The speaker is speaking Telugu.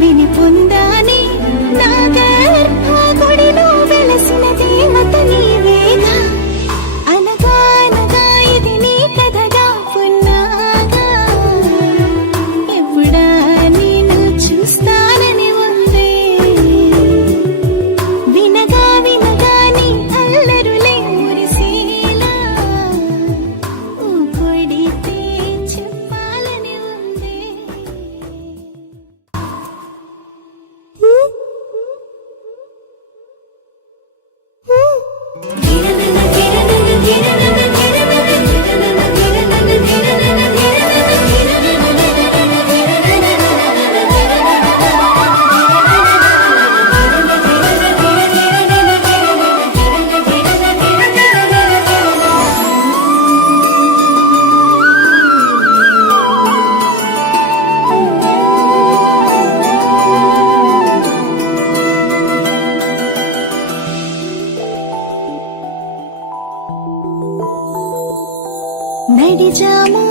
విని పొందాని నా గర్భగుడిలో వెలసిన దేవత నీవేగా అనగానగా ఇది నీ కథగా పున్నాగా ఎప్పుడా నేను చూస్తానని ఉందే వినగా వినగా నీ అల్లరులే మురిసేలా ఊకొడితే చెప్పాలని ఉందే నడిజాము